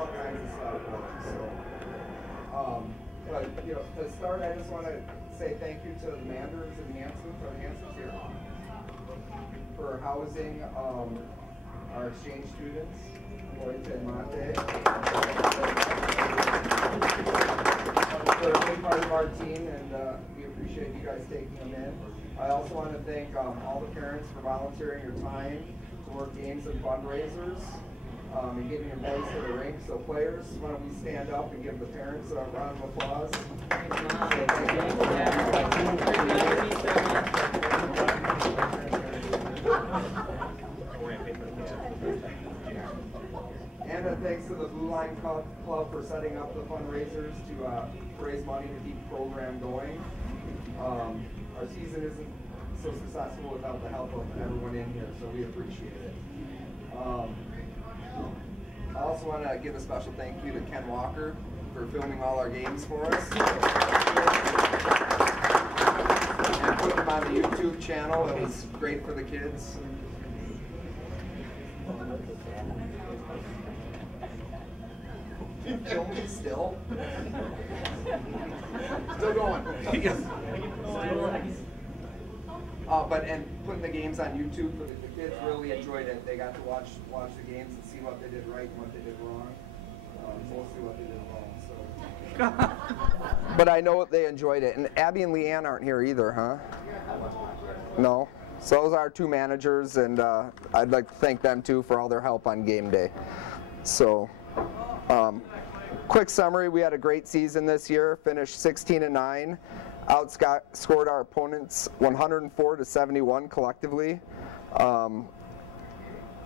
all kinds of stuff for them. So, but you know, to start, I just want to say thank you to the Manders and Hansons, our Hansons here, for housing our exchange students, Lloyd and Monte. They're a big part of our team, and we appreciate you guys taking them in. I also want to thank all the parents for volunteering your time to work games and fundraisers and getting your boys to the rink. So players, why don't we stand up and give the parents a round of applause. And thanks to the Blue Line Club for setting up the fundraisers to raise money to keep the program going. Our season isn't so successful without the help of everyone in here, so we appreciate it. I also want to give a special thank you to Ken Walker for filming all our games for us. And putting them on the YouTube channel. It was great for the kids. Filming still? Still going. And putting the games on YouTube for the kids really enjoyed it. They got to watch the games and see what they did right and what they did wrong. Mostly what they did wrong. So. But I know they enjoyed it. And Abby and Leanne aren't here either, huh? No. So those are our two managers, and I'd like to thank them too for all their help on game day. So. Quick summary, we had a great season this year, finished 16-9, outscored our opponents 104-71 collectively.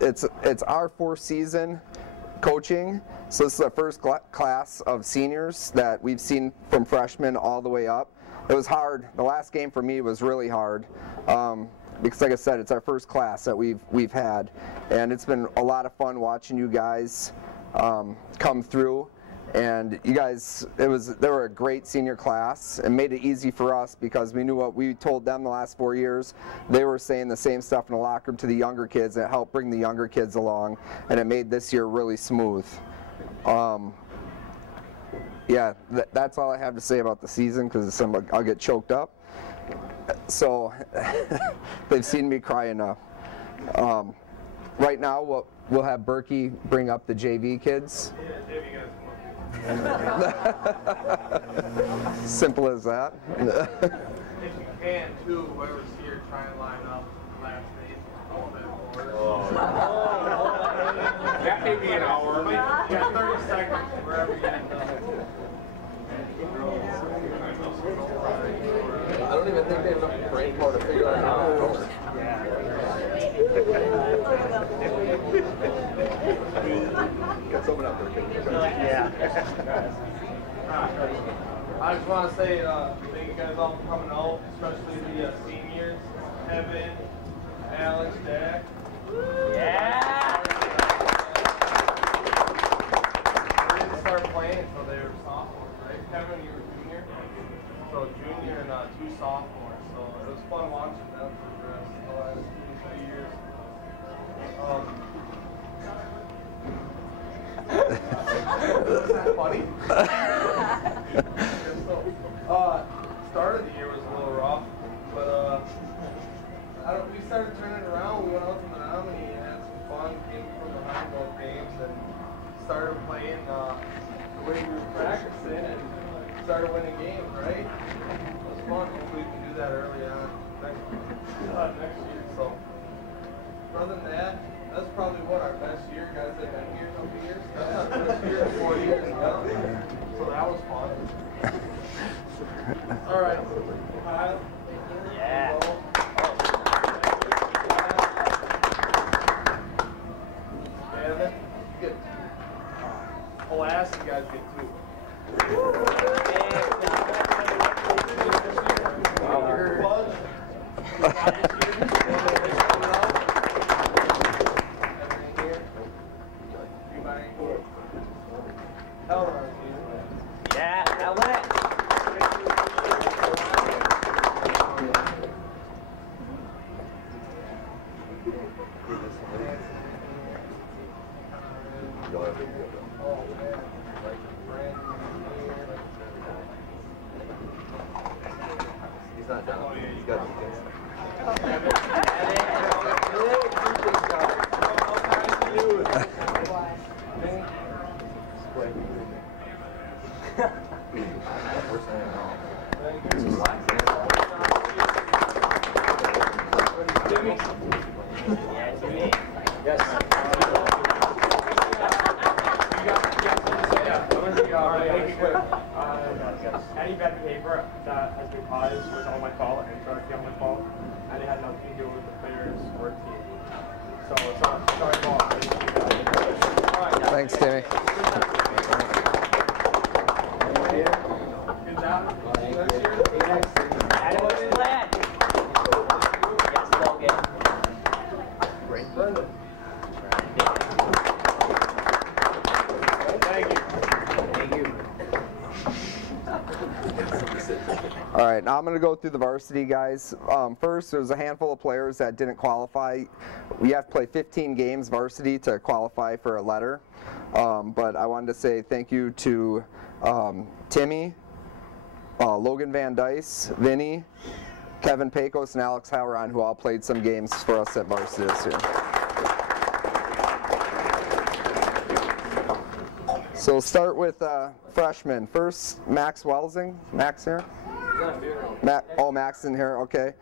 It's our fourth season coaching, so this is the first class of seniors that we've seen from freshmen all the way up. It was hard. The last game for me was really hard. Because like I said, it's our first class that we've had, and it's been a lot of fun watching you guys come through. And you guys, they were a great senior class, and made it easy for us because we knew what we told them the last 4 years. They were saying the same stuff in the locker room to the younger kids, and it helped bring the younger kids along, and it made this year really smooth. Yeah, that's all I have to say about the season, because I'll get choked up. So they've seen me cry enough. Right now, we'll have Berkey bring up the JV kids. Yeah, JV guys. Simple as that. If you can, too, whoever's here, try and line up last day. That may be an hour. Yeah, 30 seconds, wherever you end up. I don't even think they have enough brain power to figure that out. Got someone out there. Yeah. I just want to say thank you guys all for coming out, especially the seniors, Evan, Alex, Jack. Yeah. They didn't start playing until they were sophomores, right? Kevin, you were junior, so junior and 2 sophomores. So it was fun watching them progress the last 2 years. Is that funny? Start of the year was a little rough, but we started turning it around. We went out to Menominee and had some fun, came from behind both games, and started playing the way we were practicing, and started winning games, right? It was fun. Hopefully we can do that early on next year. So, other than that, that's probably what our best year, guys that have been here a couple years. That's our best year in 4 years now. So that was fun. All right. Kyle. Yeah. Evan, good. Oh, I asked you guys get 2. Yeah, that went. Oh man, like brand new. He's not done. He's got details. Any bad behavior that has been caused was all my fault and trying to be on my fault, and it had nothing to do with the players or team. So it's our fault. Thanks, Timmy. Good job. All right, now I'm going to go through the varsity guys. First, there's a handful of players that didn't qualify. We have to play 15 games varsity to qualify for a letter. But I wanted to say thank you to Timmy, Logan Van Dice, Vinny, Kevin Pecos, and Alex Howron, who all played some games for us at varsity this year. So we'll start with freshmen. First, Max Welsing. Max here? Max in here, okay.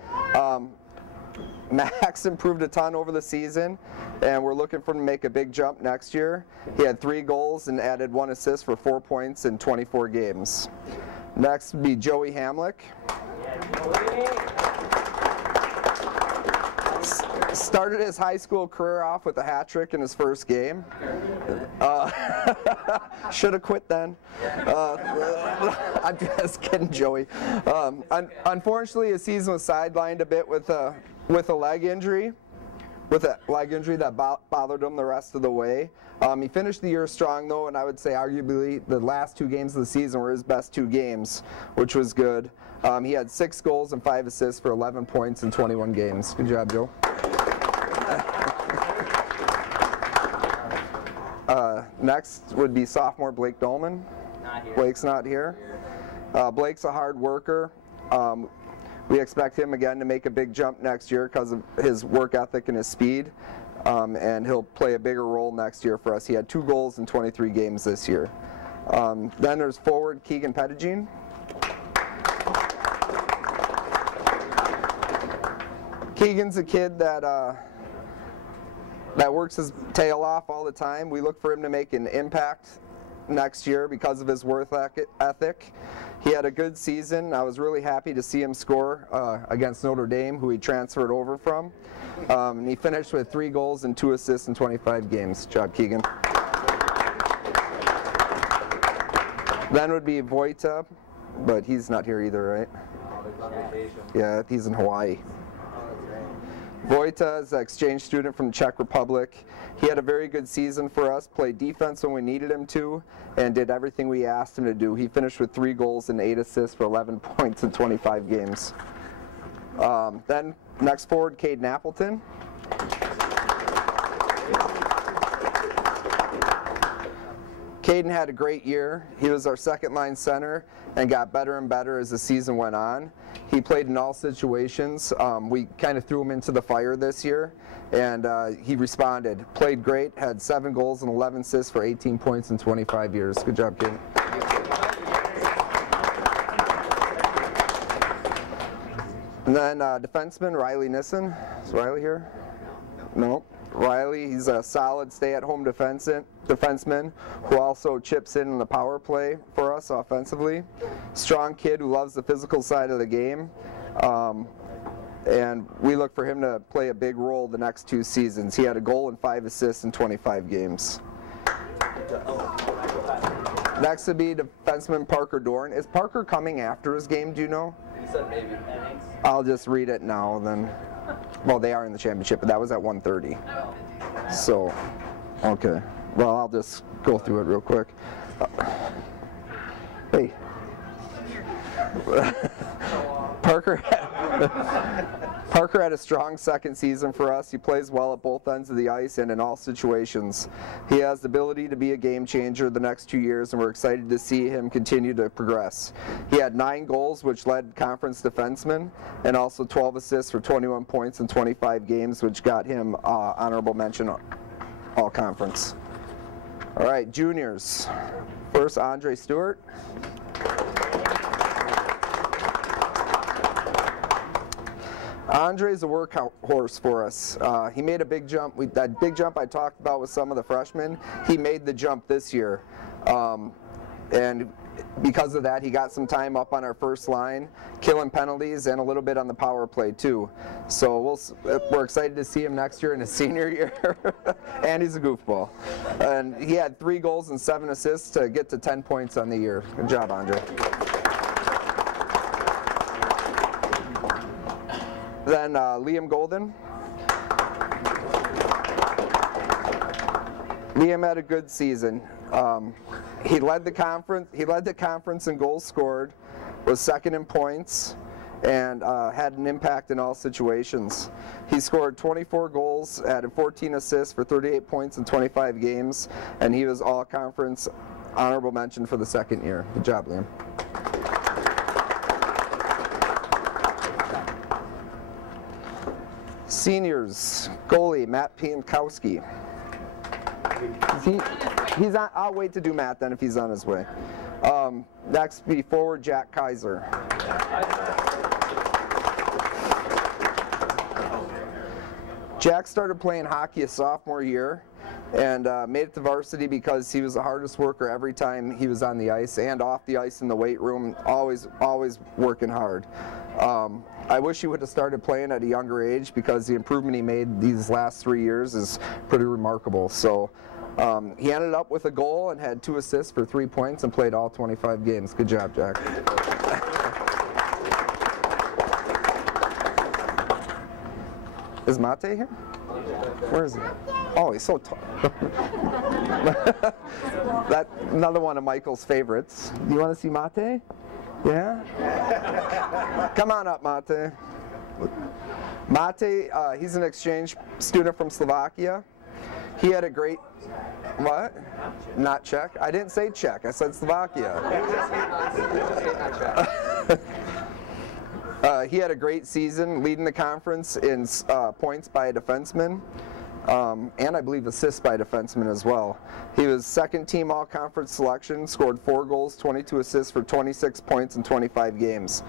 Max improved a ton over the season, and we're looking for him to make a big jump next year. He had 3 goals and added 1 assist for 4 points in 24 games. Next would be Joey Hamlick. Started his high school career off with a hat trick in his first game. Should have quit then. I'm just kidding, Joey. Unfortunately, his season was sidelined a bit with a leg injury. That bothered him the rest of the way. He finished the year strong though, and I would say arguably the last 2 games of the season were his best 2 games, which was good. He had 6 goals and 5 assists for 11 points in 21 games. Good job, Joe. Next would be sophomore Blake Dolman. Not here. Blake's not here. Blake's a hard worker. We expect him again to make a big jump next year because of his work ethic and his speed, and he'll play a bigger role next year for us. He had 2 goals in 23 games this year. Then there's forward Keegan Pettigene. Keegan's a kid that works his tail off all the time. We look for him to make an impact next year because of his work ethic. He had a good season. I was really happy to see him score against Notre Dame, who he transferred over from. And he finished with 3 goals and 2 assists in 25 games. Good job, Keegan. Then would be Vojta, but he's not here either, right? Yeah, he's in Hawaii. Vojta is an exchange student from the Czech Republic. He had a very good season for us, played defense when we needed him to, and did everything we asked him to do. He finished with 3 goals and 8 assists for 11 points in 25 games. Then next forward, Caden Appleton. Caden had a great year. He was our second line center and got better and better as the season went on. He played in all situations. We kind of threw him into the fire this year, and he responded. Played great, had 7 goals and 11 assists for 18 points in 25 years. Good job, Caden. And then defenseman Riley Nissen. Is Riley here? No. Riley, he's a solid stay-at-home defenseman who also chips in the power play for us offensively. Strong kid who loves the physical side of the game. And we look for him to play a big role the next 2 seasons. He had a goal and 5 assists in 25 games. Next would be defenseman Parker Dorn. Is Parker coming after his game, do you know? He said maybe. I'll just read it now then. Well, they are in the championship, but that was at 1:30. So, okay. Well, I'll just go through it real quick. Hey. Parker Parker had a strong second season for us. He plays well at both ends of the ice and in all situations. He has the ability to be a game changer the next 2 years, and we're excited to see him continue to progress. He had 9 goals, which led conference defensemen, and also 12 assists for 21 points in 25 games, which got him honorable mention all conference. All right, juniors. First, Andre Stewart. Andre's a workhorse for us. He made a big jump. That big jump I talked about with some of the freshmen, he made the jump this year. And because of that, he got some time up on our first line, killing penalties, and a little bit on the power play too. So we're excited to see him next year in his senior year. And he's a goofball. And he had 3 goals and 7 assists to get to 10 points on the year. Good job, Andre. Then Liam Golden. Liam had a good season. He led the conference in goals scored, was second in points, and had an impact in all situations. He scored 24 goals, added 14 assists for 38 points in 25 games, and he was all conference honorable mention for the second year. Good job, Liam. Seniors, goalie Matt Piankowski. He's on. I'll wait to do Matt then if he's on his way. Next, be forward Jack Kaiser. Jack started playing hockey his sophomore year and made it to varsity because he was the hardest worker every time he was on the ice and off the ice in the weight room, always working hard. I wish he would have started playing at a younger age because the improvement he made these last 3 years is pretty remarkable. So he ended up with a goal and had 2 assists for 3 points and played all 25 games. Good job, Jack. Is Mate here? Where is he? Oh, he's so tall. That's another one of Michael's favorites. You want to see Mate? Yeah? Come on up, Mate. Mate, he's an exchange student from Slovakia. He had a great, what? Not Czech? I didn't say Czech, I said Slovakia. He had a great season, leading the conference in points by a defenseman, and I believe assists by a defenseman as well. He was second team all-conference selection, scored 4 goals, 22 assists for 26 points in 25 games.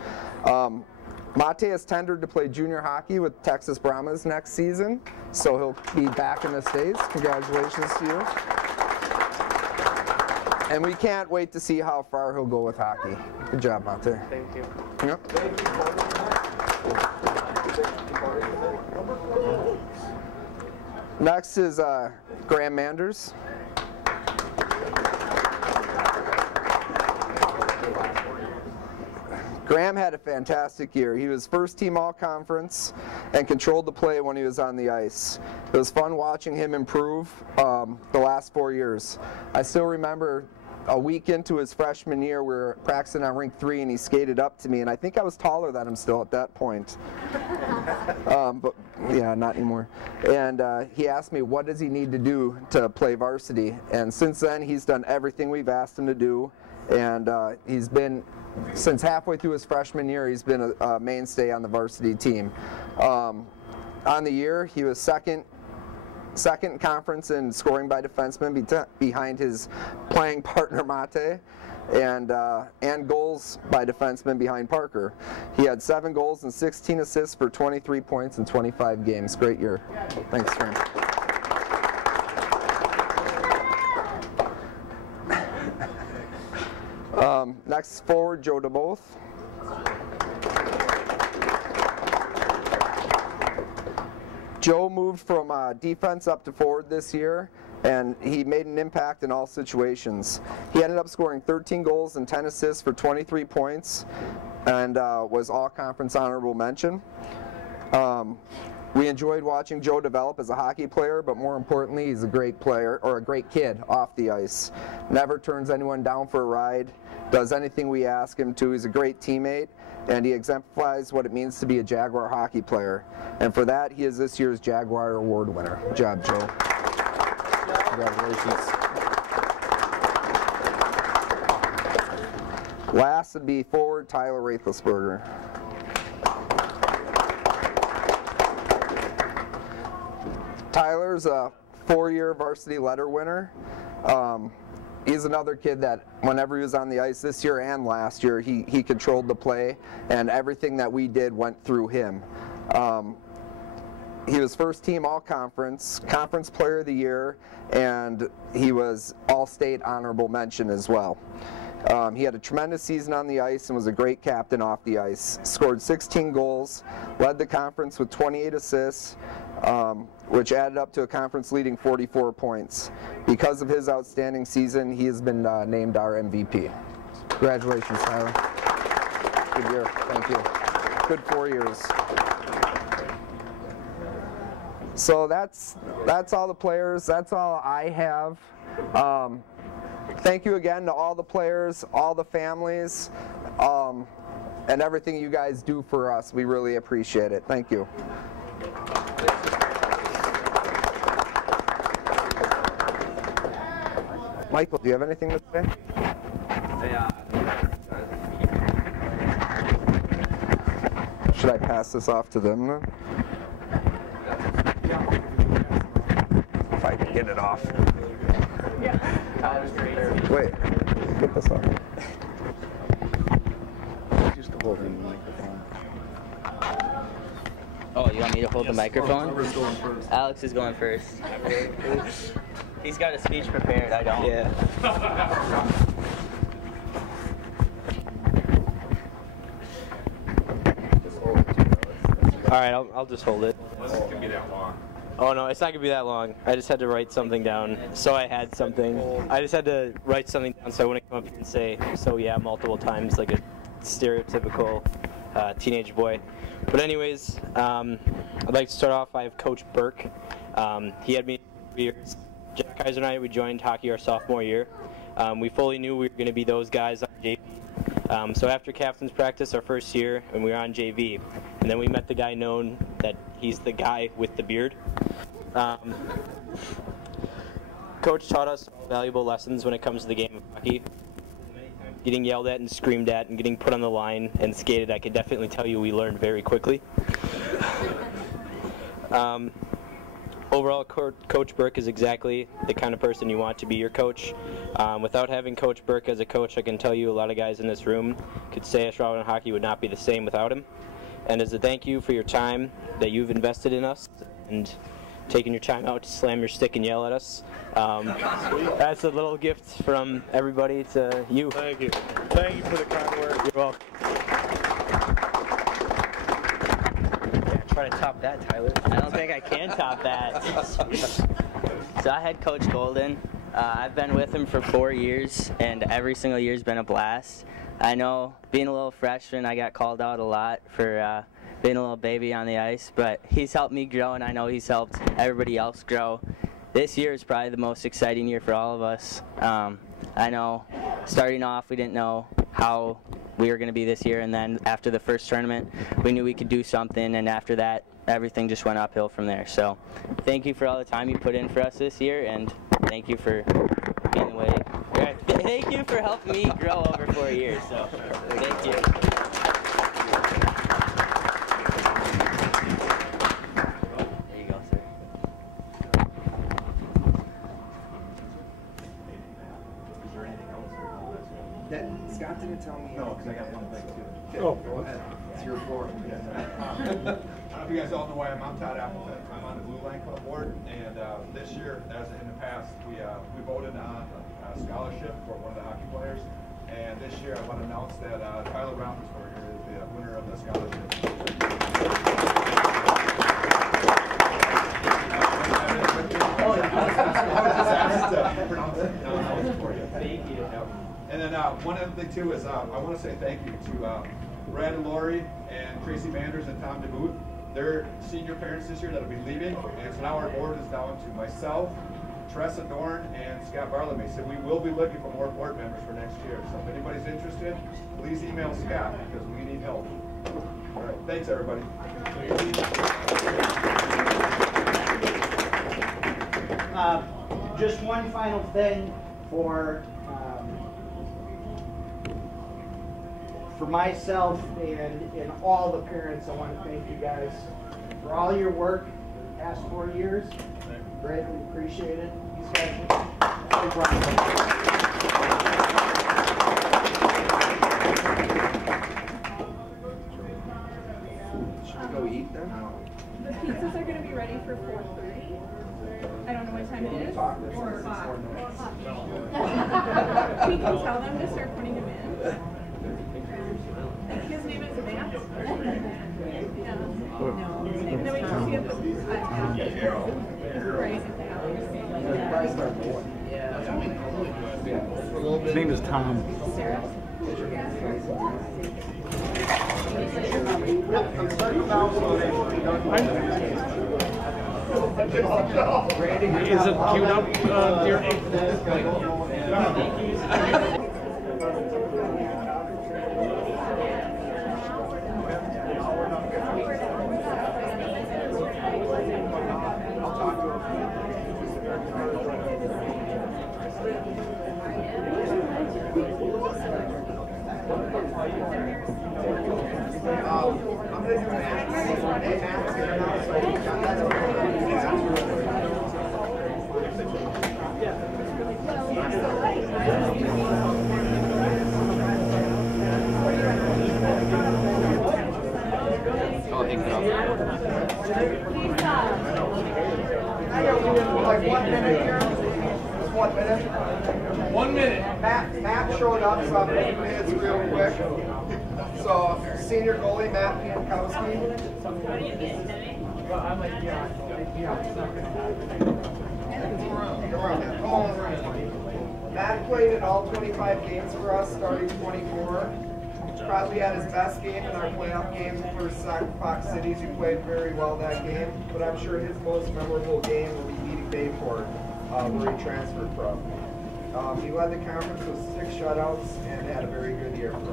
Mate is tendered to play junior hockey with Texas Brahmas next season, so he'll be back in the States. Congratulations to you. And we can't wait to see how far he'll go with hockey. Good job, Mate. Thank you. Yep. Next is Graham Manders. Graham had a fantastic year. He was first team all-conference and controlled the play when he was on the ice. It was fun watching him improve the last 4 years. I still remember a week into his freshman year, we were practicing on rink 3 and he skated up to me, and I think I was taller than him still at that point. But yeah, not anymore. And he asked me, what does he need to do to play varsity? And since then, he's done everything we've asked him to do, and he's been, since halfway through his freshman year, he's been a mainstay on the varsity team. On the year, he was second conference in scoring by defenseman behind his playing partner Mate, and goals by defenseman behind Parker. He had 7 goals and 16 assists for 23 points in 25 games. Great year. Thanks, Frank. Next forward, Joe DeBoth. Joe moved from defense up to forward this year, and he made an impact in all situations. He ended up scoring 13 goals and 10 assists for 23 points, and was all-conference honorable mention. We enjoyed watching Joe develop as a hockey player, but more importantly, he's a great player, or a great kid off the ice. Never turns anyone down for a ride, does anything we ask him to. He's a great teammate, and he exemplifies what it means to be a Jaguar hockey player. And for that, he is this year's Jaguar Award winner. Good job, Joe. Congratulations. Last would be forward Tyler Rathelsberger. Tyler's a 4-year varsity letter winner. He's another kid that whenever he was on the ice this year and last year, he controlled the play, and everything that we did went through him. He was first team all-conference, conference player of the year, and he was all-state honorable mention as well. He had a tremendous season on the ice and was a great captain off the ice. Scored 16 goals, led the conference with 28 assists, which added up to a conference-leading 44 points. Because of his outstanding season, he has been named our MVP. Congratulations, Tyler. Good year. Thank you. Good 4 years. So that's all the players. That's all I have. Thank you again to all the players, all the families, and everything you guys do for us. We really appreciate it. Thank you. Michael, do you have anything to say? Should I pass this off to them then? If I can get it off. Wait, get this off. Just holding the microphone. Oh, you want me to hold the microphone? Alex is going first. He's got a speech prepared, I don't. Yeah. All right, I'll just hold it. It's not gonna be that long. Oh no, it's not gonna be that long. I just had to write something down, so I had something. I just had to write something down so I wouldn't come up here and say "so yeah" multiple times like a stereotypical teenage boy. But anyways, I'd like to start off. I have Coach Burke. He had me for 3 years. Jack Kaiser and I, we joined hockey our sophomore year. We fully knew we were going to be those guys on JV. So after captain's practice our first year, and we were on JV, and then we met the guy known that he's the guy with the beard. Coach taught us valuable lessons when it comes to the game of hockey. Getting yelled at and screamed at and getting put on the line and skated, I could definitely tell you we learned very quickly. Overall, Coach Burke is exactly the kind of person you want to be your coach. Without having Coach Burke as a coach, I can tell you a lot of guys in this room could say Ashwaubenon hockey would not be the same without him. And as a thank you for your time that you've invested in us and taking your time out to slam your stick and yell at us, that's a little gift from everybody to you. Thank you. Thank you for the kind words. You're welcome. Try to top that, Tyler. I don't think I can top that. So I had Coach Golden. I've been with him for 4 years, and every single year has been a blast. I know being a little freshman, I got called out a lot for being a little baby on the ice, but he's helped me grow, and I know he's helped everybody else grow. This year is probably the most exciting year for all of us. I know starting off, we didn't know how we were going to be this year, and then after the first tournament, we knew we could do something, and after that, everything just went uphill from there. So thank you for all the time you put in for us this year, and thank you for being the way. Thank you for helping me grow over 4 years. So thank you. There you go, sir. Scott didn't tell me. No, because I got one thing too. Oh, Go ahead. It's your floor. I don't know if you guys all know why I'm Todd Appleton. I'm on the Blue Line Club board, and this year, as in the past, we voted on a scholarship for one of the hockey players. And this year, I want to announce that Tyler Rathelsberger is the winner of the scholarship. I was just asked to pronounce it for you. Thank you. And then one other thing too is I want to say thank you to Brad and Lori and Tracy Manders and Tom DeBooth. They're senior parents this year that'll be leaving, and so now our board is down to myself, Tressa Dorn, and Scott Barlamy. So we will be looking for more board members for next year. So if anybody's interested, please email Scott because we need help. All right, thanks everybody. Just one final thing for myself and all the parents. I want to thank you guys for all your work the past 4 years. Greatly appreciate it. These guys Should we go eat then? The pizzas are going to be ready for 4:30. I don't know what time it is. 4 o'clock. We can tell them to start putting them in. His name is Matt. Yeah. No. And then we can see if right. His name is Tom. Is it queued up, dear? Like 1 minute here. Just 1 minute. 1 minute. Matt showed up, so I'm going to minutes real quick. So, senior goalie Matt Piankowski. Come on. Matt played in all 25 games for us, starting 24. Probably had his best game in our playoff game versus Fox Cities. He played very well that game, but I'm sure his most memorable game will be beating Bayport, where he transferred from. He led the conference with 6 shutouts and had a very good year for us.